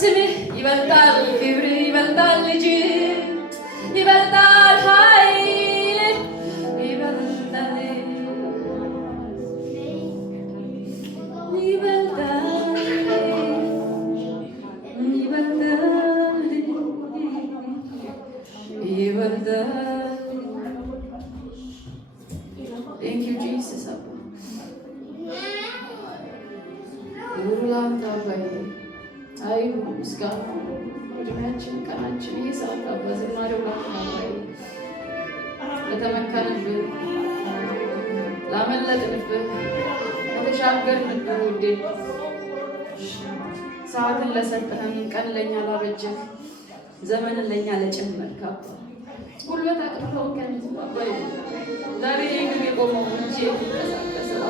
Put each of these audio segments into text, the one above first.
ስምህ ይበልጣል፣ ክብር ይበልጣል፣ ልጅ ይበልጣል፣ ኃይል ይበልጣል፣ ይበልጣል፣ ይበልጣል፣ ይበልጣል። Thank you, Jesus. Urulan tabayı. Ay muskan. Hürmetçin kanatçın iyi sağlıkla bazıları ulan tabayı. Letamakkanıbı. Lamelladınıbı. Ateşaklarınıbı uddin. Saatin ለሰጠህን ቀን ለኛ ላበጀህ ዘመንን ለኛ ለጨመርክ አባ ጉልበት አቅርተው ከንቱ አባይ ዛሬ ግን የቆመው እንጂ የተንቀሳቀሰው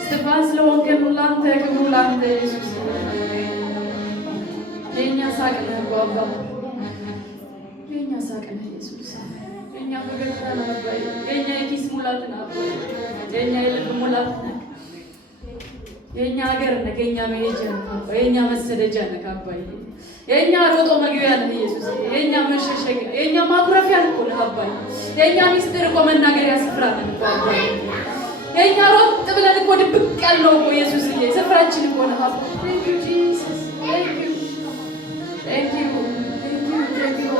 እስትንፋስ ስለሆንከን ላንተ ክብሩ ላንተ ኢየሱስ የእኛ ሳቅ ነህ አባ የእኛ ሳቅ ነህ ኢየሱስ የእኛ ፈገግታ ነህ አባይ የእኛ የኪስ ሙላት ነህ አባይ የእኛ የልብ ሙላት ነህ የእኛ ሀገር ነህ የእኛ መሄጃ ነህ የእኛ መሰደጃ ነህ አባይ የኛ ሮጦ መግቢያ ነህ ኢየሱስ የኛ መሸሸጊያ የኛ ማኩረፊያ ነህ አባይ የኛ ሚስጥር እኮ መናገሪያ ስፍራ ነህ አባይ የኛ ሮጥ ብለን እኮ ድብቅ ያልነው እኮ ኢየሱስ ስፍራችን እኮ ነህ አባይ Thank you Jesus Thank you Thank you Thank you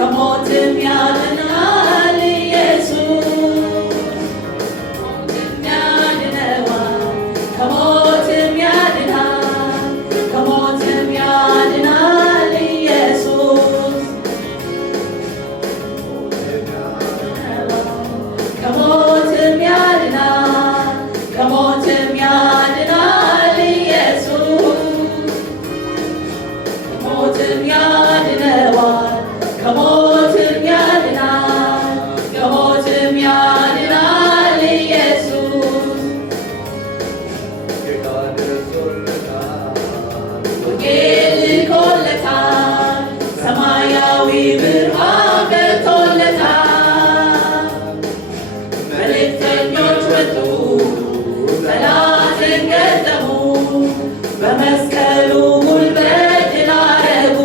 ከሞትም ያድናል ኢየሱስ ከሞትም ያድናል ከሞትም ያድናል ኢየሱስ ከሞትም ያድናል ከሞትም ያድናል ኢየሱስ ከሞትም ያድነዋል ከሞትም ያድናል ከሞትም ያድናል ኢየሱስ ወንጌል ልኮለታል ሰማያዊ ብርሃን ገብቶለታል መልእክተኞች ወጡ ጠላትን ገጠሙ በመስቀሉ ጉልበት ድል አደረጉ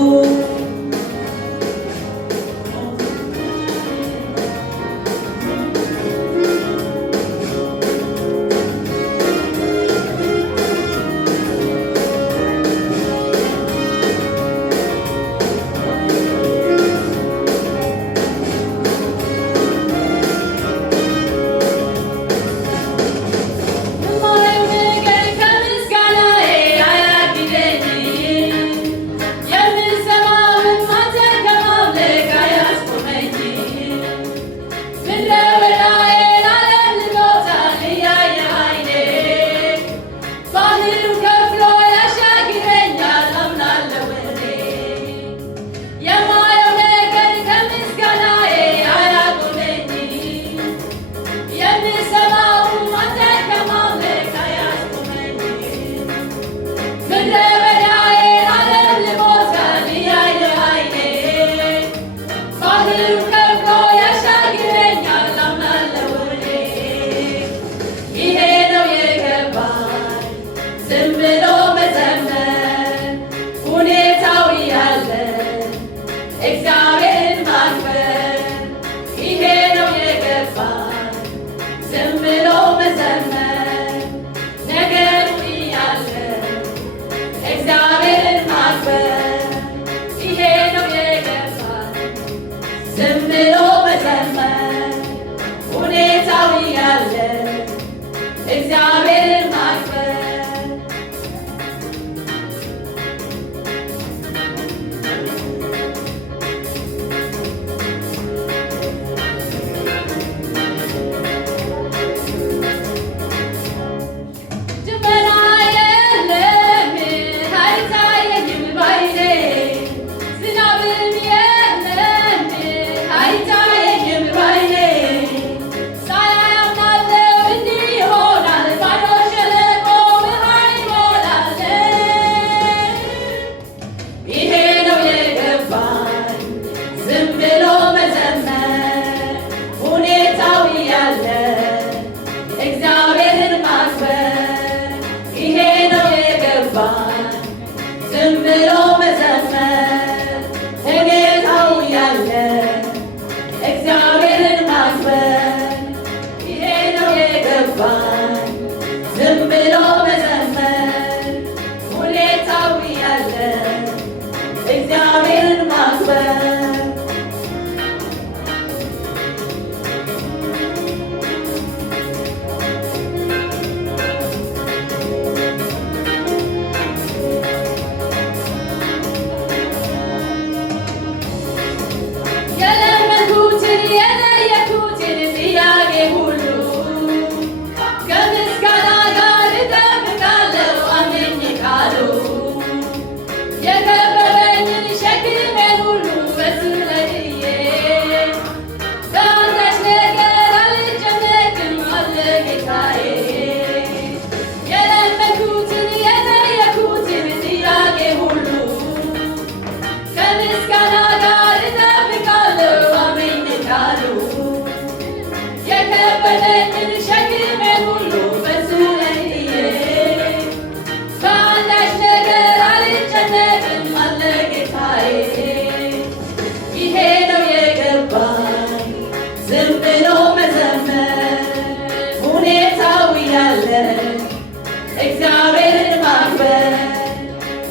እግዚአብሔርን ማክበር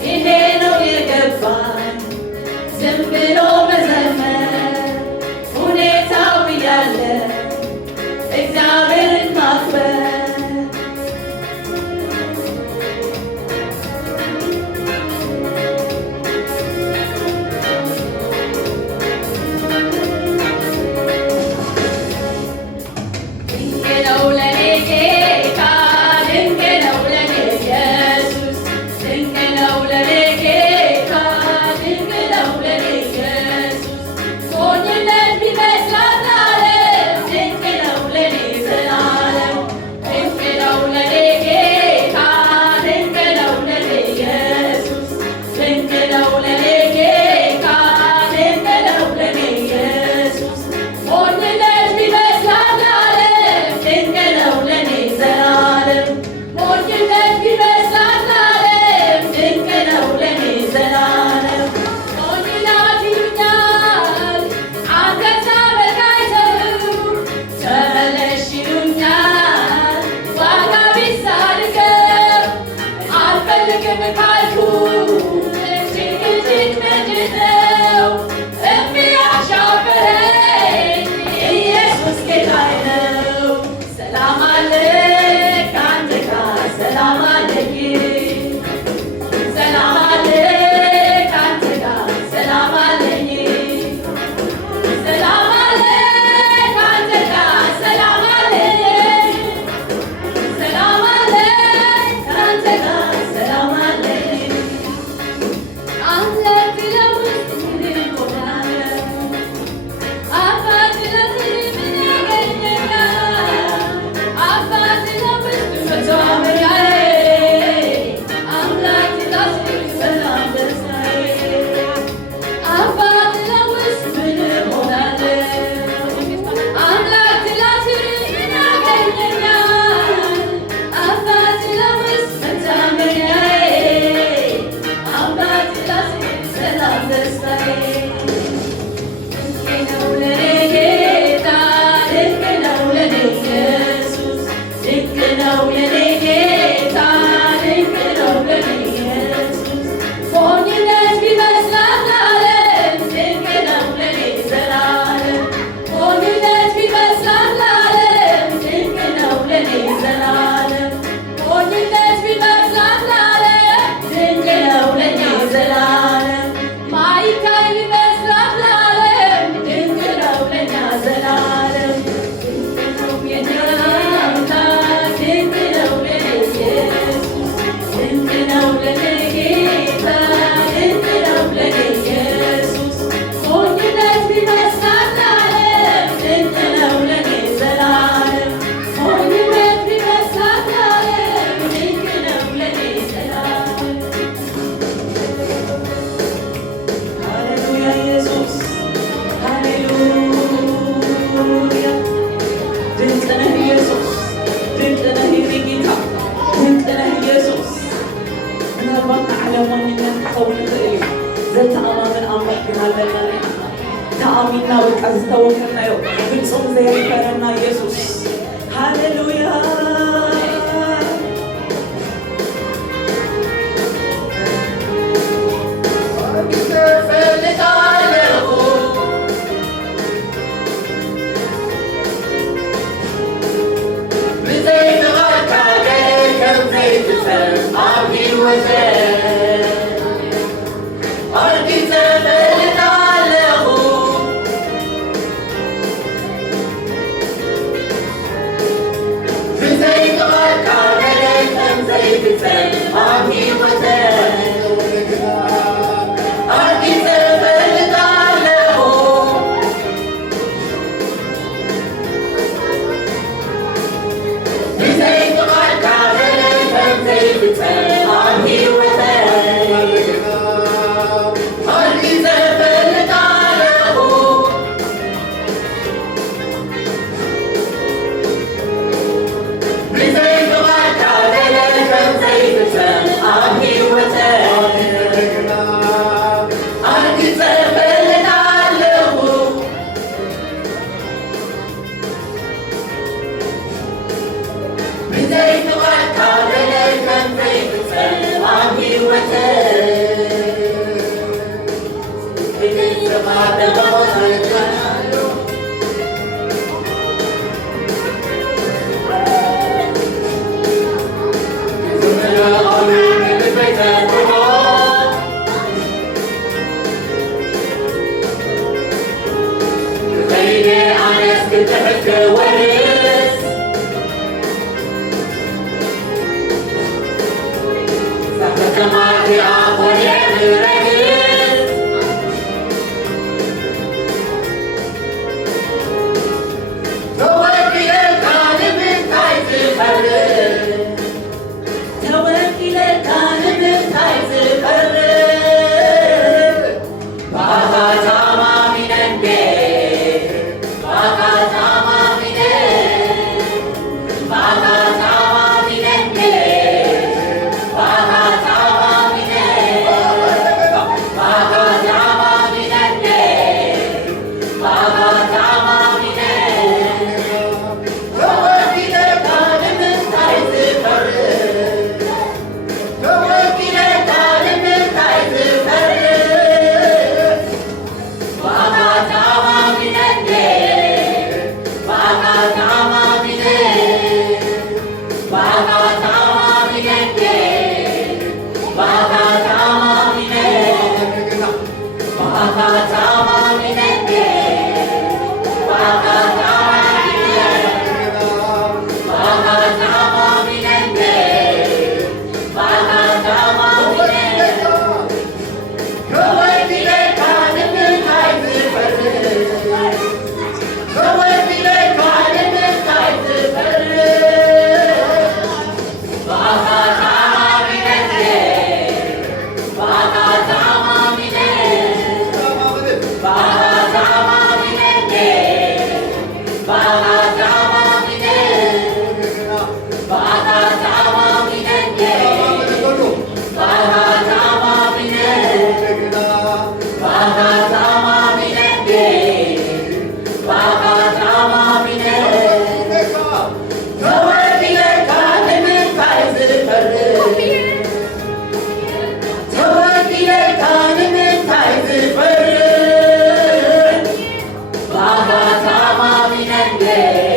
ይሄ ነው የገባን ዝም ብሎ መዘመር ተአሚና በቃ ዝተወከናዮ ፍጹም ዘይፈረና ኢየሱስ ሃሌሉያ Yeah.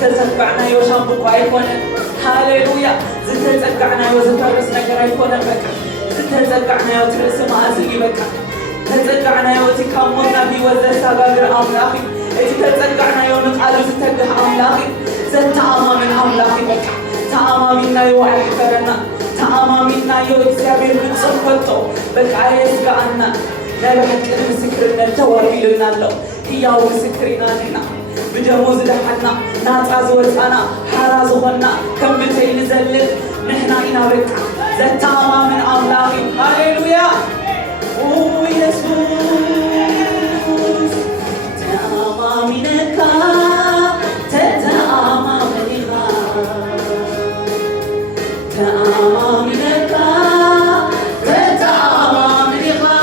تزكعنا يوشام بقايكونا هاليلويا زتزكعنا يوزفرس نكراي كونا بكا زتزكعنا يوترس مازلي بكا تزكعنا يوتكامونا بيوزسا غير أملاخي تزكعنا يونقال زتجه أملاخي زتعاما من أملاخي بكا تعاما منا يوعي حكرنا تعاما منا يوزابير بتصفتو بكا يسقعنا نبحث لمسكرنا التوابي لنا اللو هياو مسكرنا لنا بدموز دحنا ناطع زوجنا حراز غنا كم بتيل زلل نحنا إنا بك زتاما من أملاخي هاليلويا أوه يسوس تاما منك تتاما منها تاما منك تتاما منها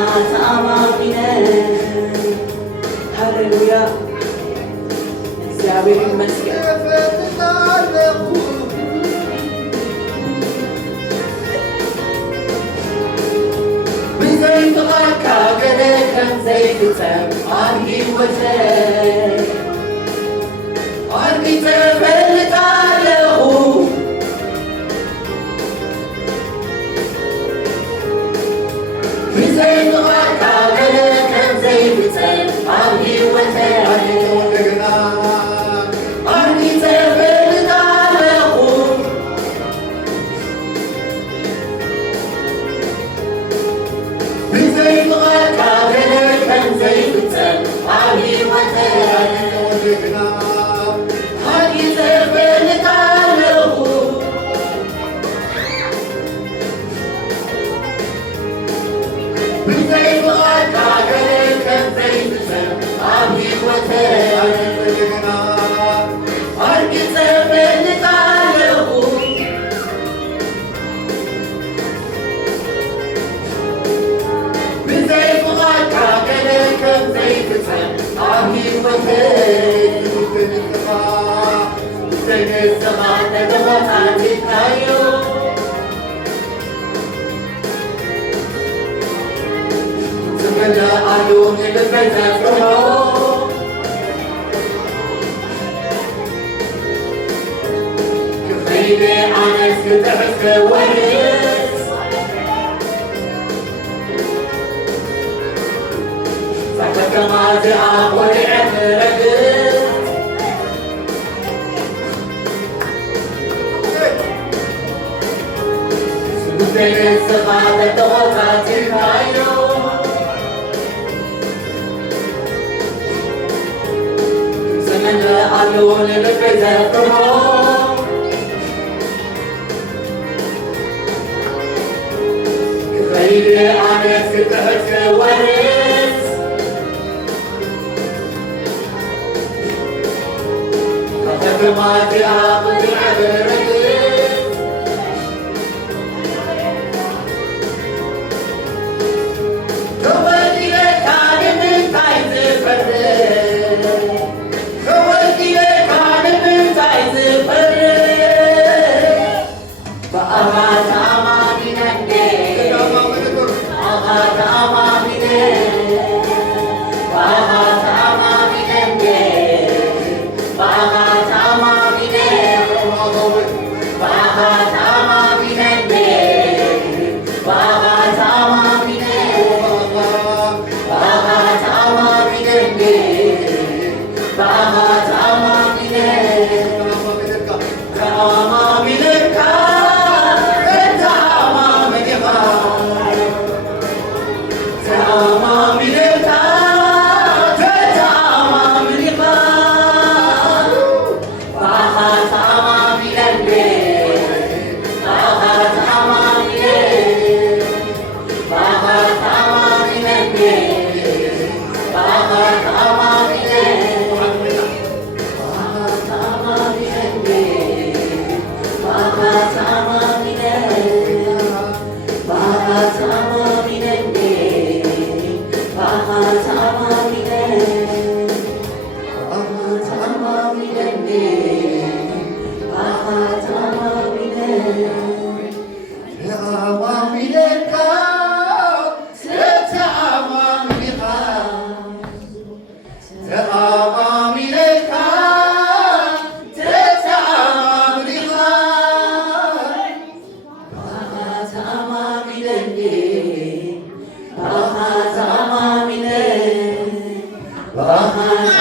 بها تاما منك هاليلويا እግዚአብሔር ይመስገን بزيت غاكا قلقم زيت تم عرقي وجه عرقي تفلت عليه بزيت غاكا قلقم زيت تم عرقي وجه عرقي تفلت عليه بزيت غاكا قلقم زيت تم عرقي وجه عرقي تفلت عليه بزيت غاكا قلقم زيت تم عرقي وجه عرقي تفلت عليه بزيت غاكا قلقم زيت تم عرقي وجه زين السماء تدغت تايو زمنا علوم لبيت فرعون كفيني عنس كتحس ورس ساكتك ما زعاق ولعب رقص زين السماء تدغت تايو زمنا علوم لبيت فرعون كفيني عنس كتحس ورس ساكتك ما زعاق ولعب رقص Bahasa